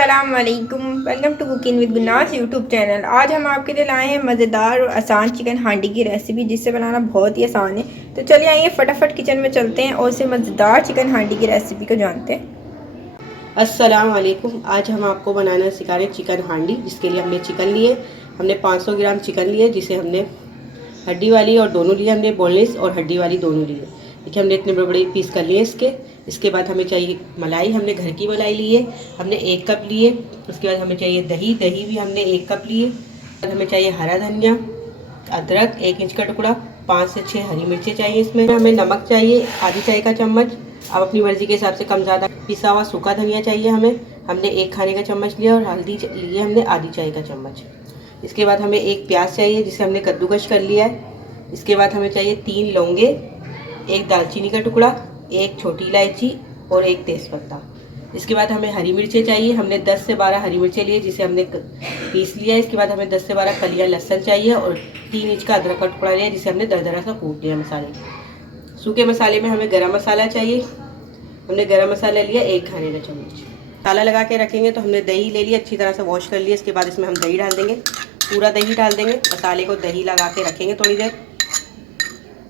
अस्सलाम वालेकुम, welcome to cooking with Gunas YouTube channel. आज हम आपके लिए लाए हैं मज़ेदार और आसान चिकन हांडी की रेसिपी, जिससे बनाना बहुत ही आसान है। तो चलिए आइए फटाफट किचन में चलते हैं और इसे मज़ेदार चिकन हांडी की रेसिपी को जानते हैं। अस्सलाम वालेकुम। आज हम आपको बनाना सिखा रहे हैं चिकन हांडी, जिसके लिए हमने चिकन लिए। हमने 500 ग्राम चिकन लिए, जिसे हमने हड्डी वाली और दोनों लिए, हमने बोनलेस और हड्डी वाली दोनों लिए। देखिए हमने इतने बड़े बड़े पीस कर लिए इसके। इसके बाद हमें चाहिए मलाई, हमने घर की मलाई ली है, हमने 1 कप लिए। उसके बाद हमें चाहिए दही, दही भी हमने 1 कप लिए। बाद हमें चाहिए हरा धनिया, अदरक 1 इंच का टुकड़ा, 5 से 6 हरी मिर्चें चाहिए। इसमें हमें नमक चाहिए आधी चाय का चम्मच, आप अपनी मर्ज़ी के हिसाब से कम ज़्यादा। पिसा हुआ सूखा धनिया चाहिए हमें, हमने 1 खाने का चम्मच लिया। और हल्दी लिए हमने आधी चाय का चम्मच। इसके बाद हमें 1 प्याज चाहिए, जिसे हमने कद्दूकश कर लिया है। इसके बाद हमें चाहिए 3 लौंगे, 1 दालचीनी का टुकड़ा, 1 छोटी इलायची और 1 तेज़पत्ता। इसके बाद हमें हरी मिर्चें चाहिए, हमने 10 से 12 हरी मिर्चें लिए, जिसे हमने पीस लिया है। इसके बाद हमें 10 से 12 कलियाँ लहसुन चाहिए और 3 इंच का अदरक का टुकड़ा लिया, जिसे हमने दरदरा सा कूट लिया मसाले। सूखे मसाले में हमें गरम मसाला चाहिए, हमने गरम मसाला लिया 1 खाने का चम्मच। ताला लगा के रखेंगे। तो हमने दही ले लिया, अच्छी तरह से वॉश कर लिया। इसके बाद इसमें हम दही डाल देंगे, पूरा दही डाल देंगे। मसाले को दही लगा के रखेंगे थोड़ी देर।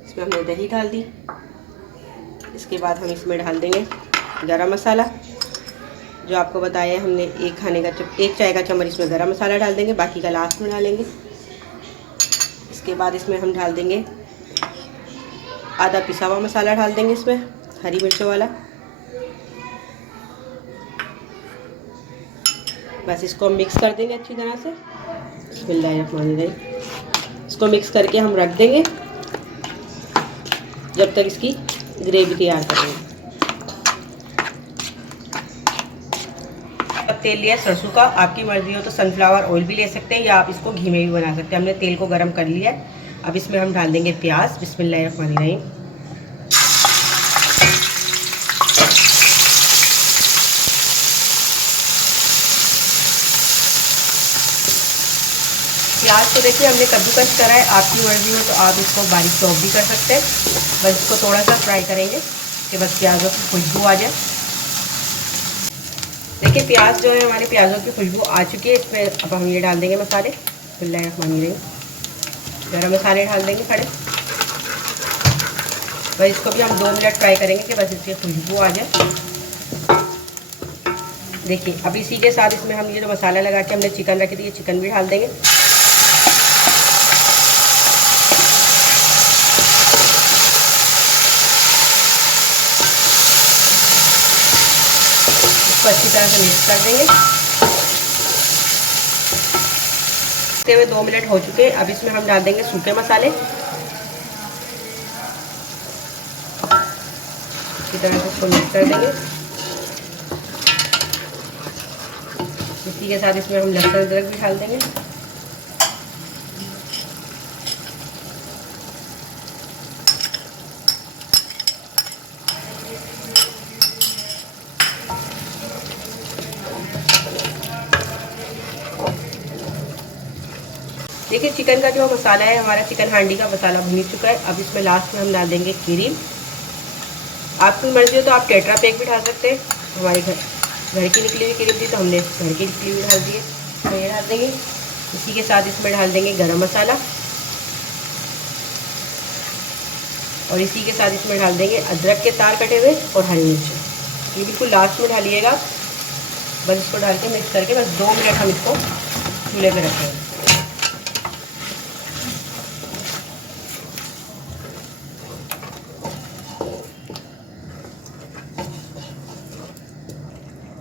इसमें हमने दही डाल दी। इसके बाद हम इसमें डाल देंगे गरम मसाला, जो आपको बताया हमने 1 चाय का चम्मच इसमें गरम मसाला डाल देंगे, बाकी का लास्ट में डालेंगे। इसके बाद इसमें हम डाल देंगे आधा पिसा हुआ मसाला डाल देंगे इसमें, हरी मिर्चों वाला। बस इसको हम मिक्स कर देंगे अच्छी तरह से। बिस्मिल्लाहिर्रहमानिर्रहीम। इसको मिक्स करके हम रख देंगे जब तक इसकी ग्रेवी तैयार करेंगे। अब तेल लिया सरसों का, आपकी मर्जी हो तो सनफ्लावर ऑयल भी ले सकते हैं, या आप इसको घी में भी बना सकते हैं। हमने तेल को गर्म कर लिया है। अब इसमें हम डाल देंगे प्याज। बिस्मिल्लाहिर्रहमानिर्रहीम। प्याज को देखिए हमने कद्दूकस करा है, आपकी मर्जी हो तो आप इसको बारीक चॉप भी कर सकते हैं। बस इसको थोड़ा सा फ्राई करेंगे कि बस प्याज़ों की खुशबू आ जाए। देखिए प्याज जो है, हमारे प्याज़ों की खुशबू आ चुकी है। इसमें अब हम ये डाल देंगे मसाले। बिस्मिल्लाहिर्रहमानिर्रहीम। गरम मसाले डाल देंगे खड़े। बस इसको भी हम 2 मिनट फ्राई करेंगे कि बस इसकी खुशबू आ जाए। देखिए अब इसी के साथ इसमें हम ये जो मसाला लगा के हमने चिकन रखी थी, ये चिकन भी डाल देंगे। इसको अच्छी तरह से मिक्स कर देंगे। इसके हुए 2 मिनट हो चुके हैं। अब इसमें हम डाल देंगे सूखे मसाले, अच्छी तरह से इसको मिक्स कर देंगे। इसी के साथ इसमें हम लहसुन अदरक भी डाल देंगे। देखिए चिकन का जो मसाला है, हमारा चिकन हांडी का मसाला भून चुका है। अब इसमें लास्ट में हम डाल देंगे क्रीम। आपकी मर्जी हो तो आप टेट्रा पैक भी डाल सकते हैं। हमारे घर की निकली हुई क्रीम थी, तो हमने घर की निकली हुई डाल दी है। तो ये डाल देंगे। इसी के साथ इसमें डाल देंगे गरम मसाला, और इसी के साथ इसमें डाल देंगे अदरक के तार कटे हुए और हरी मिर्च। ये बिल्कुल लास्ट में डालिएगा। बस इसको डाल के मिक्स करके बस 2 मिनट हम इसको चूल्हे पे रखेंगे।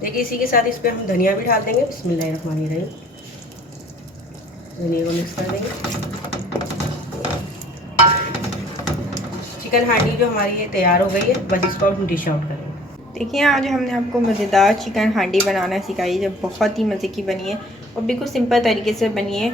देखिए इसी के साथ इस पर हम धनिया भी डाल देंगे। बिस्मिल्लाहिर्रहमानिर्रहीम। धनिया को मिक्स कर देंगे। चिकन हांडी जो हमारी ये तैयार हो गई है, बस इसको हम डिश आउट करेंगे। देखिए आज हमने आपको मज़ेदार चिकन हांडी बनाना सिखाई, जो बहुत ही मज़े की बनी है और बिल्कुल सिंपल तरीके से बनी है।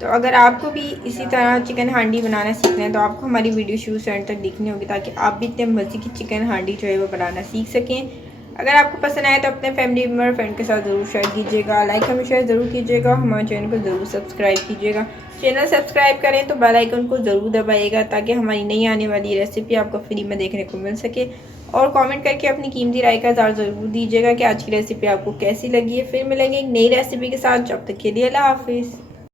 तो अगर आपको भी इसी तरह चिकन हांडी बनाना सीखना है, तो आपको हमारी वीडियो शुरू से एंड तक देखनी होगी, ताकि आप भी इतने मज़े की चिकन हांडी जो है वो बनाना सीख सकें। अगर आपको पसंद आए तो अपने फैमिली मेम्बर फ्रेंड के साथ ज़रूर शेयर कीजिएगा, लाइक हमें शेयर ज़रूर कीजिएगा, हमारे चैनल को ज़रूर सब्सक्राइब कीजिएगा। चैनल सब्सक्राइब करें तो बेल आइकन को ज़रूर दबाइएगा, ताकि हमारी नई आने वाली रेसिपी आपको फ्री में देखने को मिल सके। और कमेंट करके अपनी कीमती राय का इज़हार ज़रूर दीजिएगा कि आज की रेसिपी आपको कैसी लगी है। फिर मिलेंगे एक नई रेसिपी के साथ, जब तक के लिए अल्लाह हाफिज़।